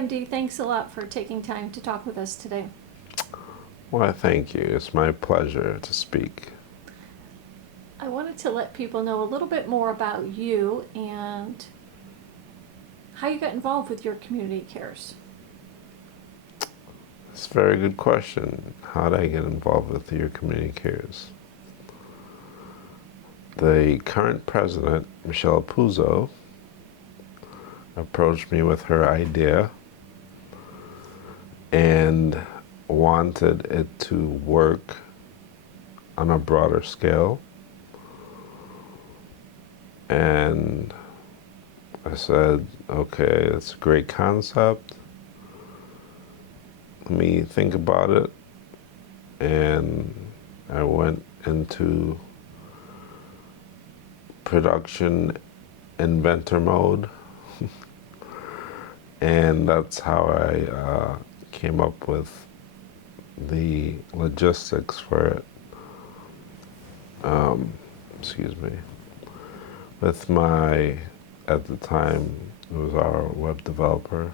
MD, thanks a lot for taking time to talk with us today. Well, thank you. It's my pleasure to speak. I wanted to let people know a little bit more about you and how you got involved with your community cares. It's a very good question. How did I get involved with your community cares? The current president, Michelle Puzo, approached me with her idea and wanted it to work on a broader scale. And I said, okay, it's a great concept. Let me think about it. And I went into production inventor mode. And that's how I came up with the logistics for it. Excuse me. With my, at the time, it was our web developer.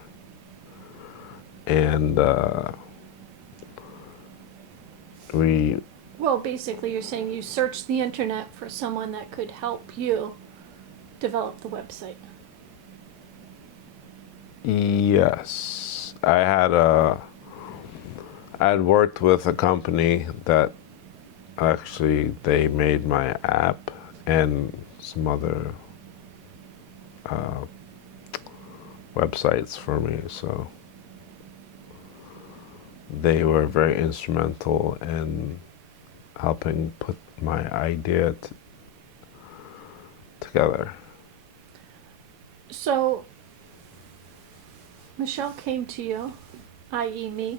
And we... Well, basically, you're saying you searched the internet for someone that could help you develop the website. Yes. I had worked with a company that actually they made my app and some other websites for me, so they were very instrumental in helping put my idea together. So, Michelle came to you, i.e. me,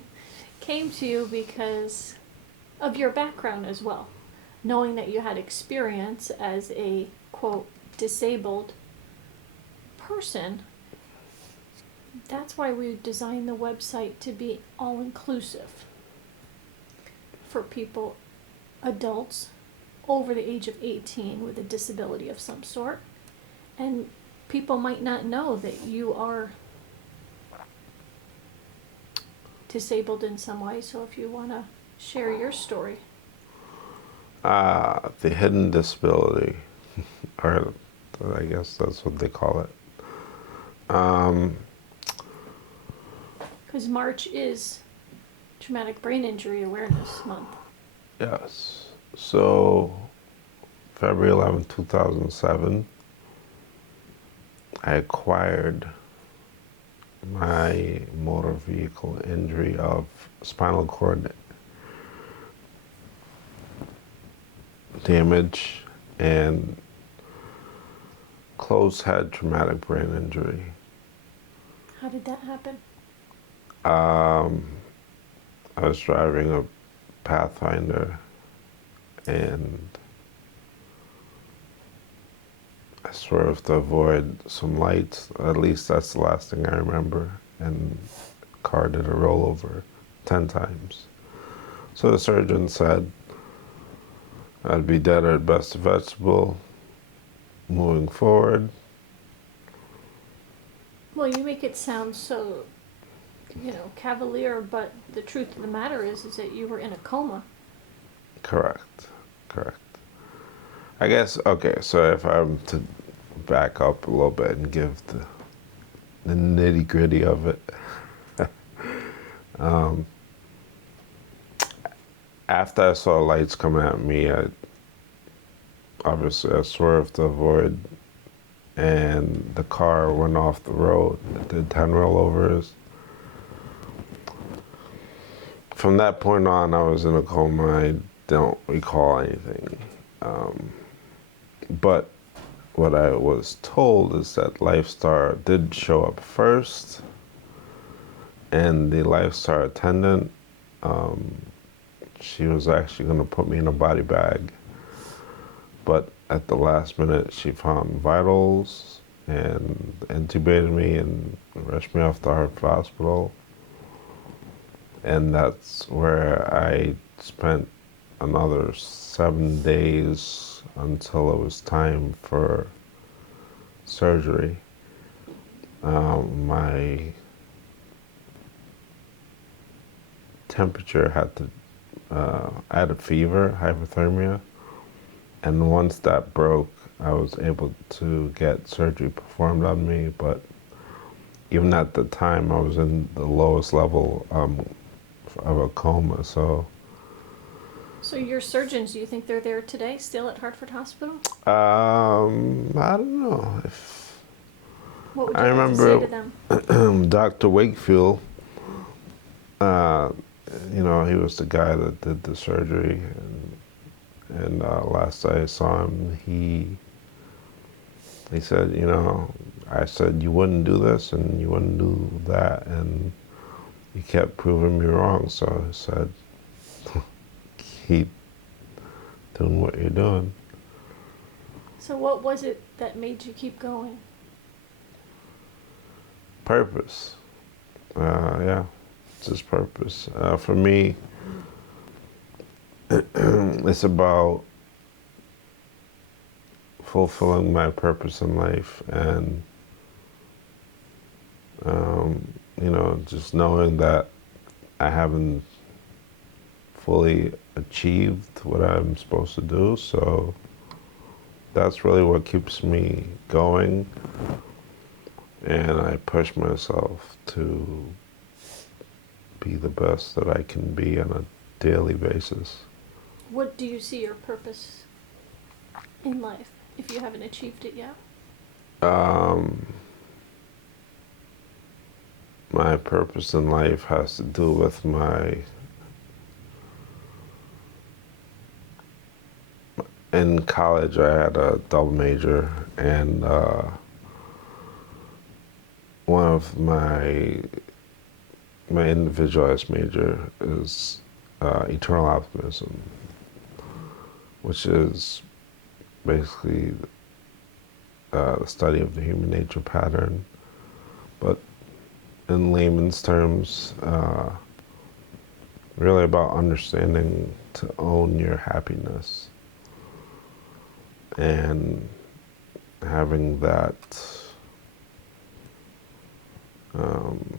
came to you because of your background as well. Knowing that you had experience as a, quote, disabled person, that's why we designed the website to be all-inclusive for people, adults, over the age of 18 with a disability of some sort. And people might not know that you are disabled in some way, so if you want to share your story. The hidden disability, or I guess that's what they call it. Because March is Traumatic Brain Injury Awareness Month. Yes. So, February 11, 2007, I acquired my motor vehicle injury of spinal cord damage and closed head traumatic brain injury. How did that happen? I was driving a Pathfinder and I swerved to avoid some lights. At least that's the last thing I remember. And the car did a rollover 10 times. So the surgeon said I'd be dead at best a vegetable moving forward. Well, you make it sound so, cavalier, but the truth of the matter is that you were in a coma. Correct. I guess, okay, so if I'm to back up a little bit and give the nitty gritty of it. After I saw lights coming at me, I swerved to avoid, and the car went off the road. It did 10 rollovers. From that point on, I was in a coma. I don't recall anything. But what I was told is that LifeStar did show up first, and the LifeStar attendant, she was actually going to put me in a body bag. But at the last minute, she found vitals and intubated me and rushed me off to Hartford Hospital. And that's where I spent another 7 days until it was time for surgery. My temperature I had a fever, hypothermia, and once that broke, I was able to get surgery performed on me. But even at the time, I was in the lowest level of a coma. So your surgeons, do you think they're there today, still at Hartford Hospital? I don't know if What would you I like to say to remember them? Dr. Wakefield. Uh, he was the guy that did the surgery, and last I saw him, he said, I said you wouldn't do this and you wouldn't do that, and you kept proving me wrong. So I said, keep doing what you're doing. So what was it that made you keep going? Purpose. Yeah, just purpose. For me, it's about fulfilling my purpose in life, and just knowing that I haven't fully achieved what I'm supposed to do. So that's really what keeps me going, and I push myself to be the best that I can be on a daily basis. What do you see your purpose in life if you haven't achieved it yet? My purpose in life has to do with in college I had a double major, and one of my individualized major is eternal optimism, which is basically the study of the human nature pattern, but in layman's terms, really about understanding to own your happiness and having that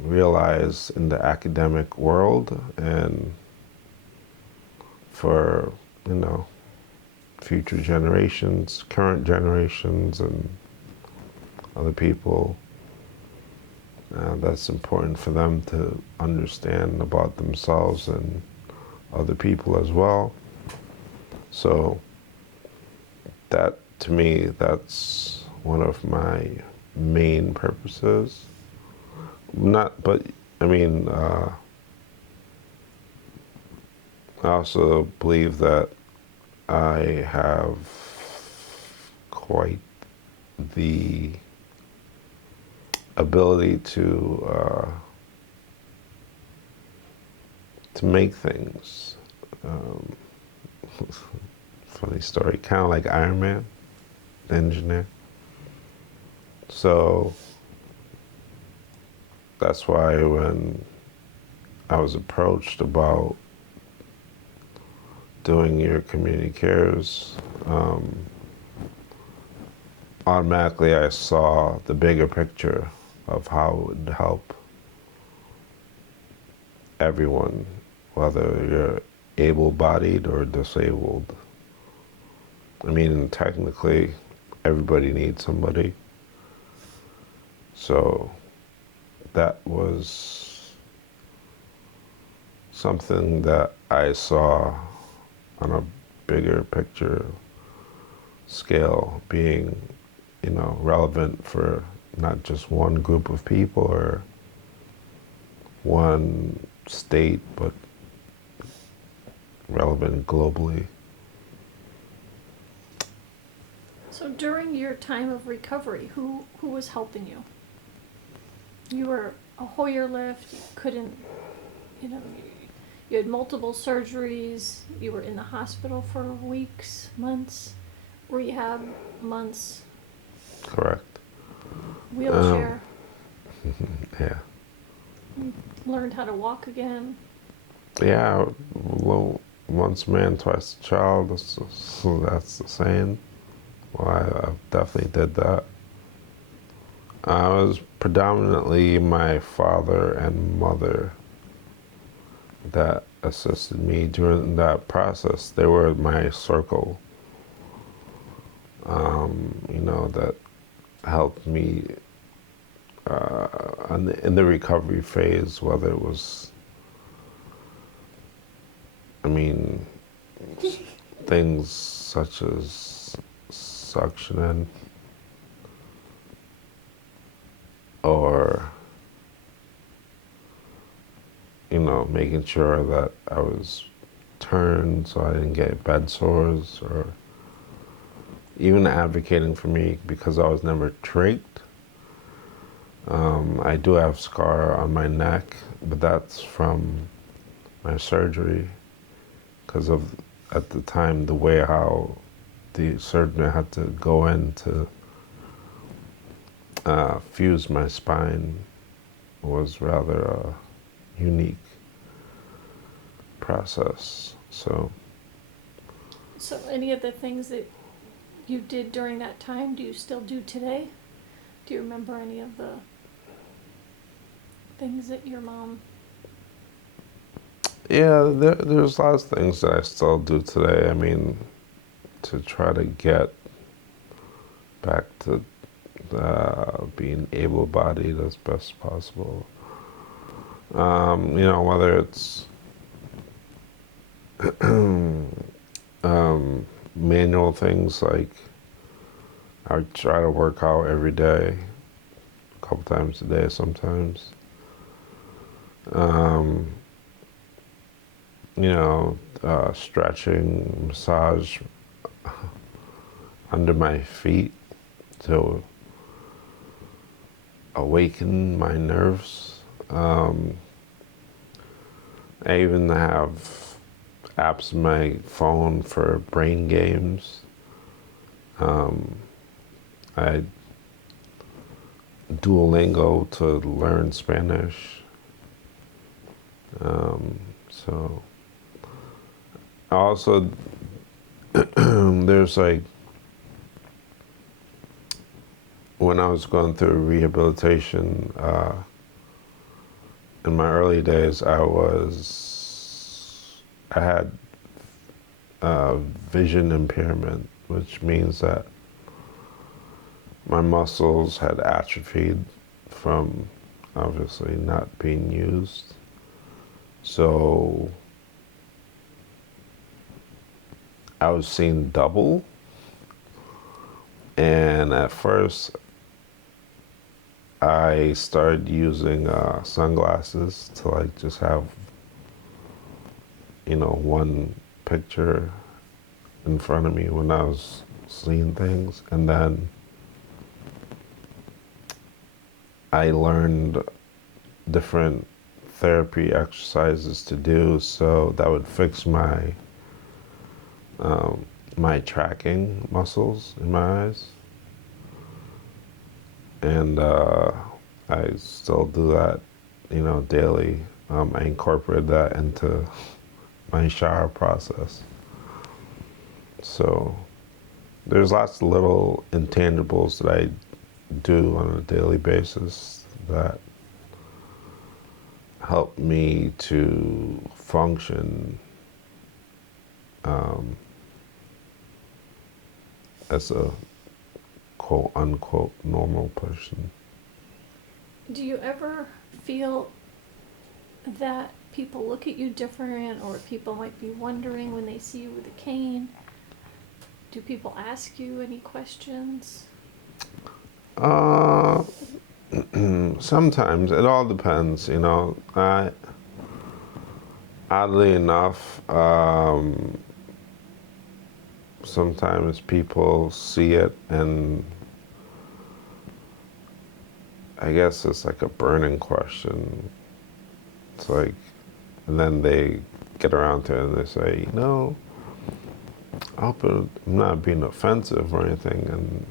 realized in the academic world, and for future generations, current generations, and other people. That's important for them to understand about themselves and other people as well. So that, to me, that's one of my main purposes. I also believe that I have quite the ability to make things. Funny story, kind of like Iron Man, the engineer. So that's why when I was approached about doing your community cares, automatically I saw the bigger picture of how it would help everyone, whether you're able-bodied or disabled. I mean, technically, everybody needs somebody. So that was something that I saw on a bigger picture scale being, relevant for not just one group of people or one state, but relevant globally. So during your time of recovery, who was helping you? You were a Hoyer lift, you couldn't, you had multiple surgeries, you were in the hospital for weeks, months, rehab, months. Correct. Wheelchair. Yeah. You learned how to walk again. Yeah, well, once a man, twice a child, that's the saying. Well, I definitely did that. It was predominantly my father and mother that assisted me during that process. They were my circle, that helped me in the recovery phase, whether it was, I mean, things such as suctioning or, making sure that I was turned so I didn't get bed sores, or even advocating for me because I was never trached. I do have scar on my neck, but that's from my surgery because of, at the time, the way how the surgeon had to go in to fuse my spine was rather a unique process. So any of the things that you did during that time, do you still do today? Do you remember any of the things that your mom... yeah, there's lots of things that I still do today. I mean, to try to get back to being able-bodied as best possible. Whether it's manual things, like I try to work out every day, a couple times a day sometimes. Stretching, massage under my feet to awaken my nerves. I even have apps on my phone for brain games. I Duolingo to learn Spanish. So also there's like, when I was going through rehabilitation, in my early days, I had vision impairment, which means that my muscles had atrophied from obviously not being used. So I was seeing double, and at first I started using sunglasses to like just have, one picture in front of me when I was seeing things. And then I learned different therapy exercises to do, so that would fix my my tracking muscles in my eyes. And I still do that, daily. I incorporate that into my shower process. So there's lots of little intangibles that I do on a daily basis that help me to function as a quote unquote normal person. Do you ever feel that people look at you different, or people might be wondering when they see you with a cane? Do people ask you any questions? Sometimes it all depends, oddly enough, sometimes people see it and I guess it's like a burning question. It's like, and then they get around to it and they say, I hope I'm not being offensive or anything. And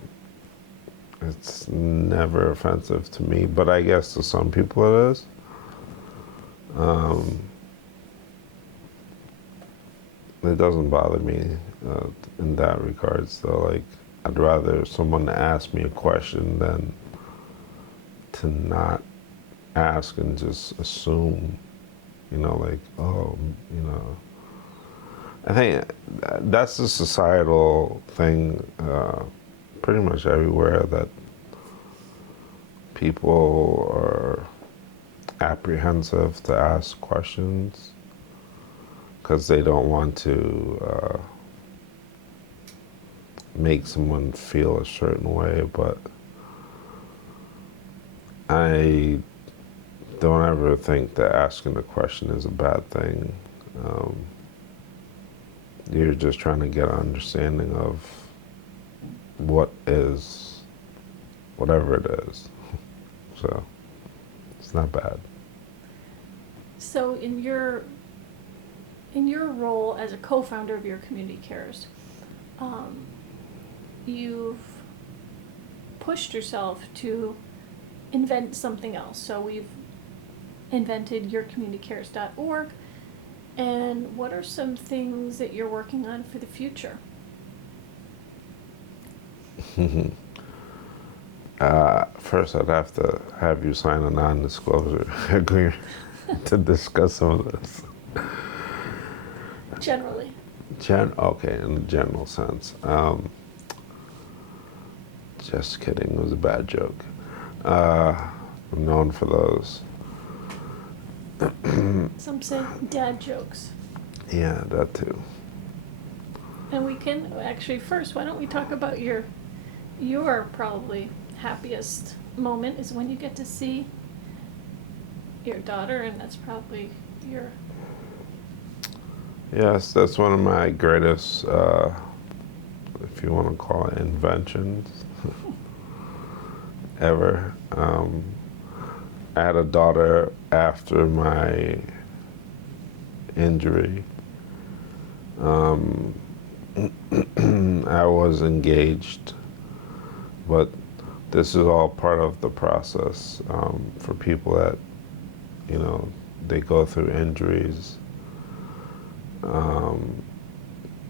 it's never offensive to me, but I guess to some people it is. It doesn't bother me in that regard. So, like, I'd rather someone ask me a question than to not ask and just assume Like, oh, you know. I think that's a societal thing, pretty much everywhere, that people are apprehensive to ask questions because they don't want to make someone feel a certain way. But I don't ever think that asking a question is a bad thing. Um, you're just trying to get an understanding of what is, whatever it is. So it's not bad. So in your role as a co-founder of your community cares, you've pushed yourself to invent something else. So we've invented yourcommunitycares.org. And what are some things that you're working on for the future? First, I'd have to have you sign a non-disclosure agreement to discuss some of this. Generally. Okay, in the general sense. Just kidding, it was a bad joke. I'm known for those. Some say dad jokes. Yeah, that too. And we can actually first, why don't we talk about your probably happiest moment is when you get to see your daughter, and that's probably your... Yes, that's one of my greatest, if you want to call it, inventions ever. I had a daughter after my injury. I was engaged, but this is all part of the process for people that, they go through injuries.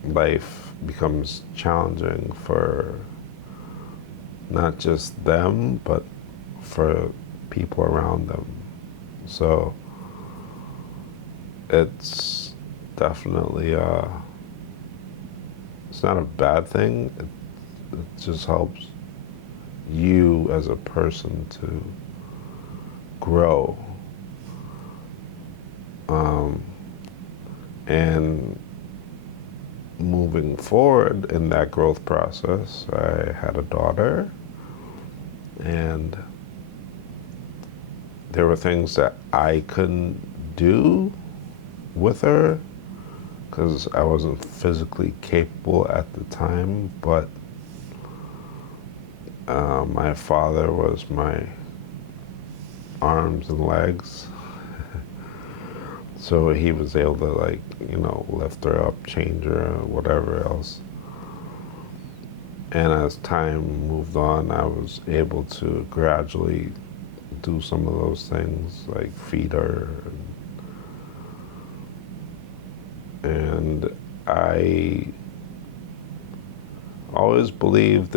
Life becomes challenging for not just them, but for people around them. So it's definitely, it's not a bad thing. It just helps you as a person to grow. And moving forward in that growth process, I had a daughter, and there were things that I couldn't do with her because I wasn't physically capable at the time, but my father was my arms and legs. So he was able to, lift her up, change her, whatever else. And as time moved on, I was able to gradually do some of those things, like feed her. And I always believed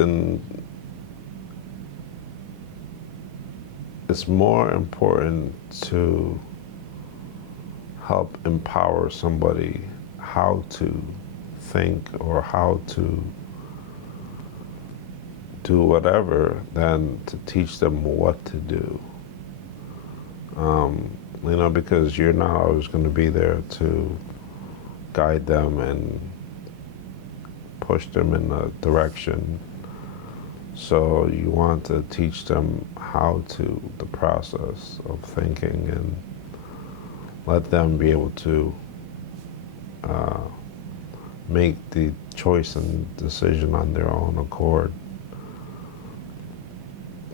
it's more important to help empower somebody how to think or how to do whatever than to teach them what to do. Because you're not always going to be there to guide them and push them in a direction. So you want to teach them the process of thinking, and let them be able to make the choice and decision on their own accord.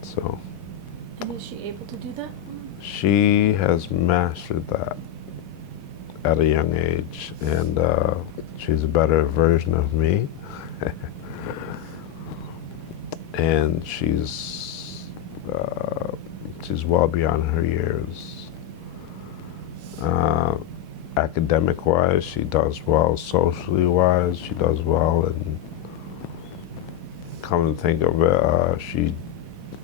So. And is she able to do that? She has mastered that at a young age, and she's a better version of me. And she's well beyond her years. Academic-wise, she does well. Socially-wise, she does well. And come to think of it, she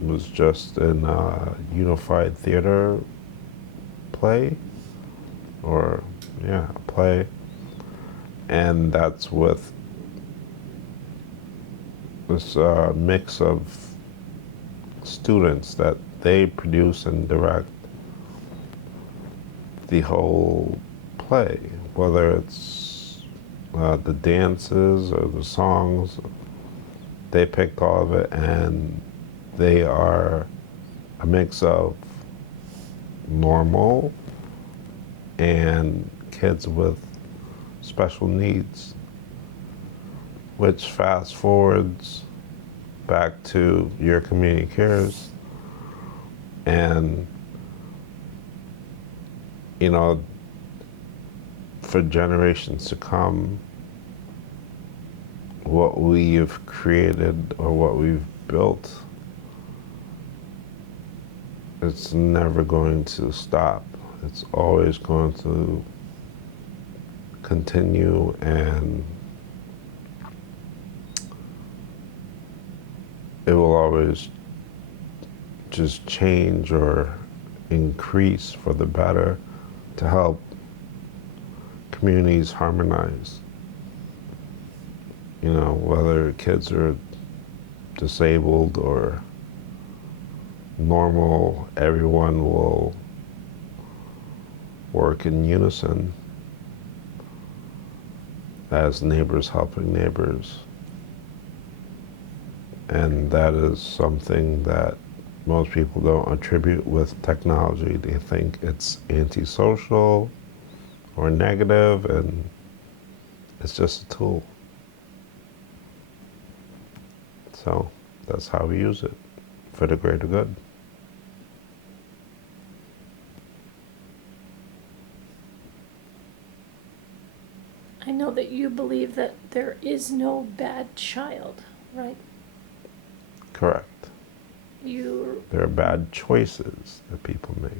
was just in a Unified Theater play or yeah, a play. And that's with this mix of students that they produce and direct the whole play, whether it's the dances or the songs. They picked all of it, and they are a mix of normal and kids with special needs, which fast forwards back to your community cares. And you know, for generations to come, what we've created or what we've built, it's never going to stop. It's always going to continue, and it will always just change or increase for the better to help communities harmonize. You know, whether kids are disabled or normal, everyone will work in unison as neighbors helping neighbors. And that is something that most people don't attribute with technology. They think it's antisocial or negative, and it's just a tool. So that's how we use it, for the greater good. I know that you believe that there is no bad child, right? Correct. There are bad choices that people make.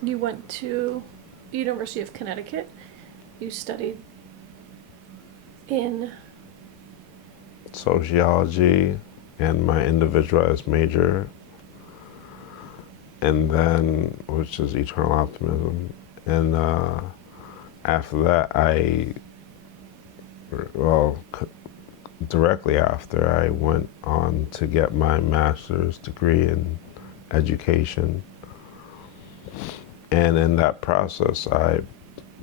You went to University of Connecticut. You studied in Sociology and my individualized major, and then, which is eternal optimism. And after that, directly after, I went on to get my master's degree in education. And in that process, I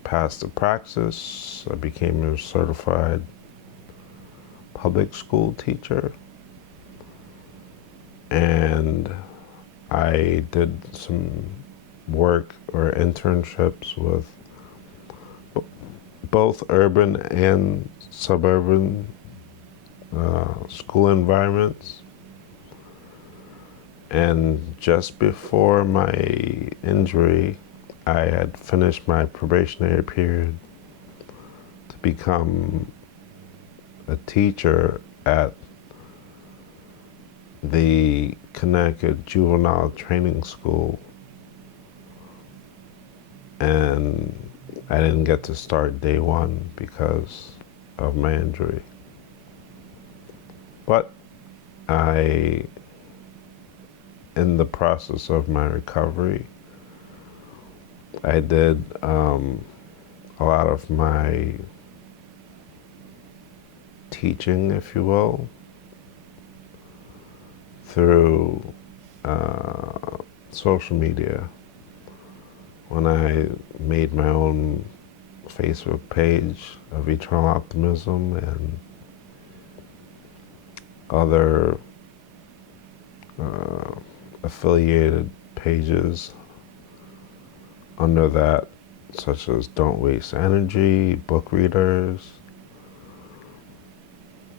passed the praxis. I became a certified public school teacher. And I did some work or internships with both urban and suburban school environments. And just before my injury, I had finished my probationary period to become a teacher at the Connecticut Juvenile Training School. And I didn't get to start day one because of my injury. But in the process of my recovery, I did a lot of my teaching, if you will, through social media. When I made my own Facebook page of Eternal Optimism and other affiliated pages under that, such as Don't Waste Energy, Book Readers,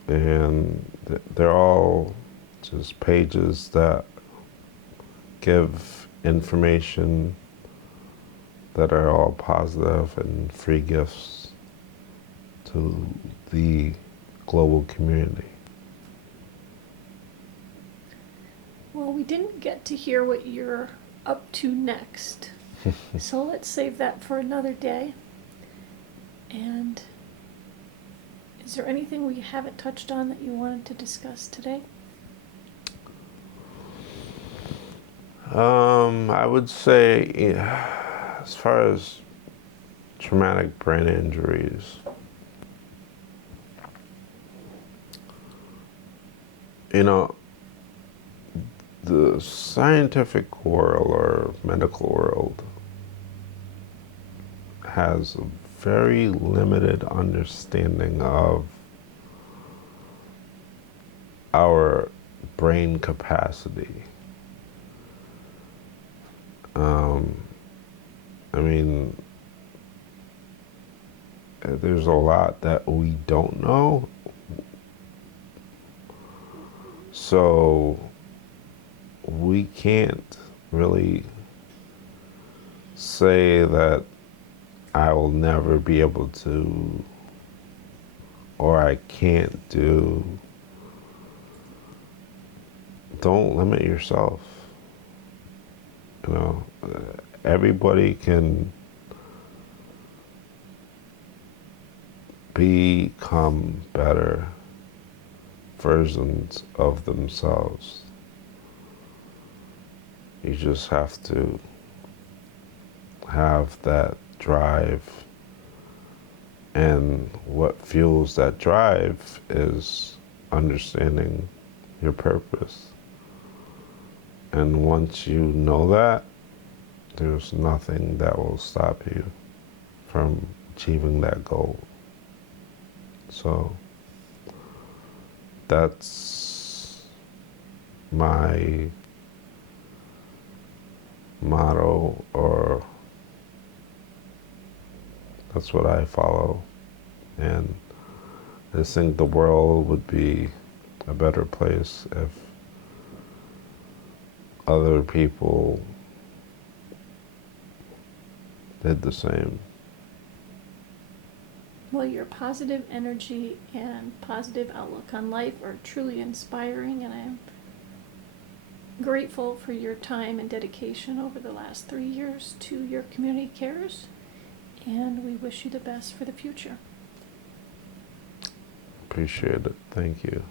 and they're all just pages that give information that are all positive and free gifts to the global community. Well, we didn't get to hear what you're up to next. So let's save that for another day. And is there anything we haven't touched on that you wanted to discuss today? I would say, as far as traumatic brain injuries. You know, the scientific world or medical world has a very limited understanding of our brain capacity. I mean, there's a lot that we don't know. So we can't really say that I will never be able to, or I can't do. Don't limit yourself. You know, everybody can become better versions of themselves. You just have to have that drive, and what fuels that drive is understanding your purpose. And once you know that, there's nothing that will stop you from achieving that goal. So that's my motto, or that's what I follow. And I just think the world would be a better place if other people did the same. Well, your positive energy and positive outlook on life are truly inspiring, and I am grateful for your time and dedication over the last 3 years to your community cares, and we wish you the best for the future. Appreciate it. Thank you.